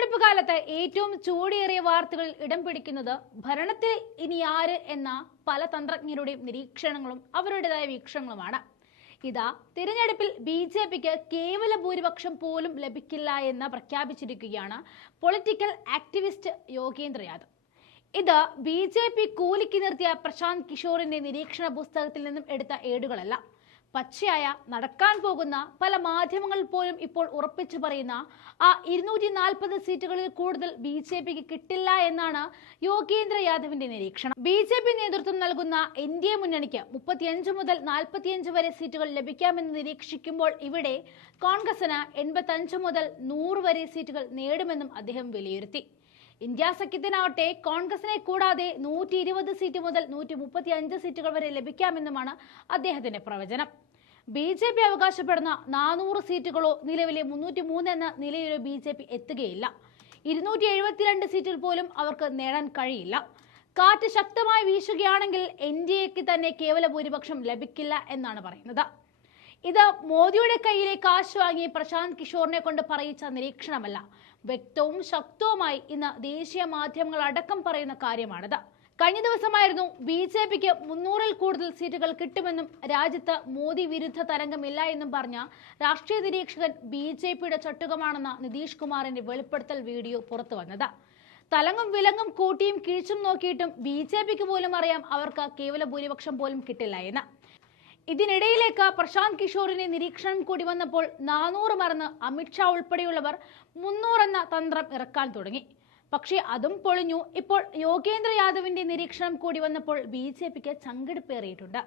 തിരഞ്ഞെടുപ്പ് കാലത്ത് ഏറ്റവും ചൂടേറിയ വാർത്തകളിൽ ഇടം പിടിക്കുന്നത് ഭരണത്തിൽ ഇനി ആര് എന്ന പല തന്ത്രജ്ഞരുടെയും നിരീക്ഷണങ്ങളും അവരുടേതായ വീക്ഷണങ്ങളുമാണ്. ഇതാ തിരഞ്ഞെടുപ്പിൽ ബി ജെ പിക്ക് കേവല ഭൂരിപക്ഷം പോലും ലഭിക്കില്ല എന്ന് പ്രഖ്യാപിച്ചിരിക്കുകയാണ് പൊളിറ്റിക്കൽ ആക്ടിവിസ്റ്റ് യോഗേന്ദ്ര യാദവ്. ഇത് ബി ജെ പി കൂലിക്ക് നിർത്തിയ പ്രശാന്ത് കിഷോറിന്റെ നിരീക്ഷണ പുസ്തകത്തിൽ നിന്നും എടുത്ത ഏടുകളല്ല. പച്ചയായ നടക്കാൻ പോകുന്ന പല മാധ്യമങ്ങൾ പോലും ഇപ്പോൾ ഉറപ്പിച്ചു പറയുന്ന ആ ഇരുന്നൂറ്റി നാൽപ്പത് സീറ്റുകളിൽ കൂടുതൽ ബി ജെ പിക്ക് കിട്ടില്ല എന്നാണ് യോഗേന്ദ്ര യാദവിന്റെ നിരീക്ഷണം. ബി ജെ പി നേതൃത്വം നൽകുന്ന എൻ ഡി എ മുന്നണിക്ക് മുപ്പത്തിയഞ്ച് മുതൽ നാൽപ്പത്തിയഞ്ച് വരെ സീറ്റുകൾ ലഭിക്കാമെന്ന് നിരീക്ഷിക്കുമ്പോൾ ഇവിടെ കോൺഗ്രസിന് എൺപത്തഞ്ച് മുതൽ നൂറ് വരെ സീറ്റുകൾ നേടുമെന്നും അദ്ദേഹം വിലയിരുത്തി. ഇന്ത്യ സഖ്യത്തിനാവട്ടെ കോൺഗ്രസിനെ കൂടാതെ നൂറ്റി ഇരുപത് സീറ്റ് മുതൽ നൂറ്റി മുപ്പത്തി അഞ്ച് സീറ്റുകൾ വരെ ലഭിക്കാമെന്നുമാണ് അദ്ദേഹത്തിന്റെ പ്രവചനം. ബി ജെ പി അവകാശപ്പെടുന്ന നാനൂറ് സീറ്റുകളോ നിലവിലെ മുന്നൂറ്റി മൂന്ന് എന്ന നിലയിലോ ബി ജെ പി എത്തുകയില്ല. ഇരുന്നൂറ്റി എഴുപത്തിരണ്ട് സീറ്റിൽ പോലും അവർക്ക് നേടാൻ കഴിയില്ല. കാറ്റ് ശക്തമായി വീശുകയാണെങ്കിൽ എൻ ഡി എക്ക് തന്നെ കേവല ഭൂരിപക്ഷം ലഭിക്കില്ല എന്നാണ് പറയുന്നത്. ഇത് മോദിയുടെ കയ്യിലെ കാശ് വാങ്ങി പ്രശാന്ത് കിഷോറിനെ കൊണ്ട് പറയിച്ച നിരീക്ഷണമല്ല. വ്യക്തവും ശക്തവുമായി ഇന്ന് ദേശീയ മാധ്യമങ്ങൾ അടക്കം പറയുന്ന കാര്യമാണിത്. കഴിഞ്ഞ ദിവസമായിരുന്നു ബി ജെ പിക്ക് മുന്നൂറിൽ കൂടുതൽ സീറ്റുകൾ കിട്ടുമെന്നും രാജ്യത്ത് മോദി വിരുദ്ധ തരംഗമില്ല എന്നും പറഞ്ഞ രാഷ്ട്രീയ നിരീക്ഷകൻ ബി ജെ പിയുടെ ചട്ടുകമാണെന്ന നിതീഷ് കുമാറിന്റെ വെളിപ്പെടുത്തൽ വീഡിയോ പുറത്തു വന്നത്. തലങ്ങും വിലങ്ങും കൂട്ടിയും കിഴിച്ചും നോക്കിയിട്ടും ബി ജെ പിക്ക് പോലും അറിയാം അവർക്ക് കേവല ഭൂരിപക്ഷം പോലും കിട്ടില്ല എന്ന്. ഇതിനിടയിലേക്ക് പ്രശാന്ത് കിഷോറിന്റെ നിരീക്ഷണം കൂടി വന്നപ്പോൾ നാനൂറ് മറന്ന് അമിത്ഷാ ഉൾപ്പെടെയുള്ളവർ മുന്നൂറെന്ന തന്ത്രം ഇറക്കാൻ തുടങ്ങി. പക്ഷേ അതും പൊളിഞ്ഞു. ഇപ്പോൾ യോഗേന്ദ്ര യാദവിന്റെ നിരീക്ഷണം കൂടി വന്നപ്പോൾ ബി ജെ പിക്ക് ചങ്കെടുപ്പേറിയിട്ടുണ്ട്.